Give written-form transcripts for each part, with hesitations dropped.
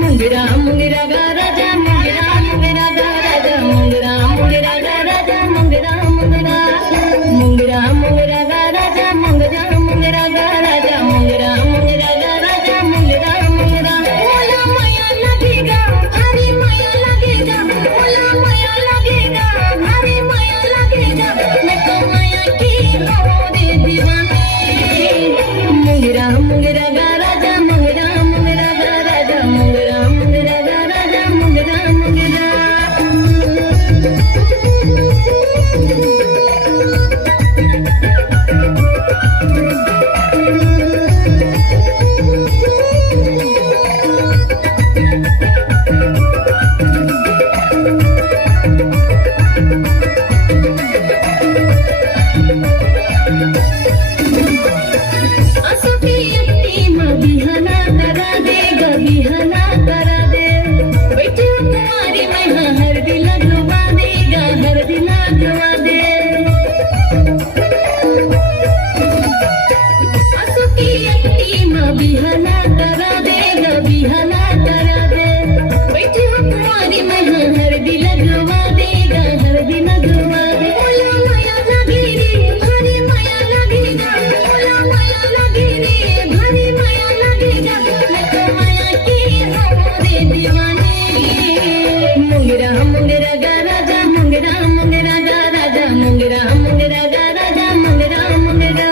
मुंगरा मुंगरा गा राजा मुंगरा मुंगरा गा राजा मुंगरा मुंगरा गा राजा मुंगरा मुंगरा मुंगरा मुंगरा गा राजा मुंगरा मुंगरा गा राजा मुंगरा मुंगरा गा राजा मुंगरा मुंगरा ओला माया लगेगा हरी माया लगेगा ओला माया लगेगा हरी माया लगेगा मैं तो माया की हो रे दीवानी मुंगरा मुंगरा गा राजा मुंगरा मुंगरा गा राजा मुंगरा मुंगरा गा राजा मुंगरा मुंगरा असं पियती बिहाना करा दे ग बिहाना करा दे बैठी कुमारी मैं हर दिल लगवा दे ग हर दिल लगवा दे असं पियती बिहाना करा दे ग बिहाना करा दे बैठी कुमारी मैं हर दिल लगवा दे ग हर दिल लगवा दे ओला माया लगी रे हरी माया लगेगा ओला माया लगी रे हरी माया लगेगा मैं तो माया की हो रे दीवानी मुंगरा मुंगरा गा राजा मुंगरा मुंगरा गा राजा मुंगरा मुंगरा गा राजा मुंगरा मुंगरा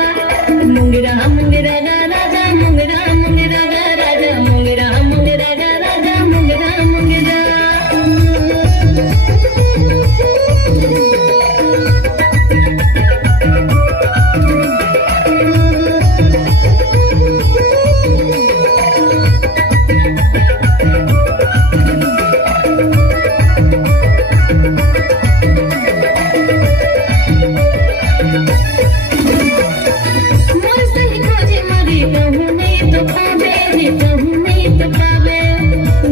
मुंगरा मुंगरा गा राजा मुंगरा मुंगरा गा राजा मुंगरा मुंगरा गा राजा मुंगरा मुंगरा मोर सही खोजे मरे कहूँ नहीं तो पावे रे कहूँ नहीं तो पावे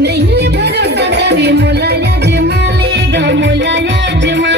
नहीं भरोसा करे मोला या जमा लेगा मोला या जमा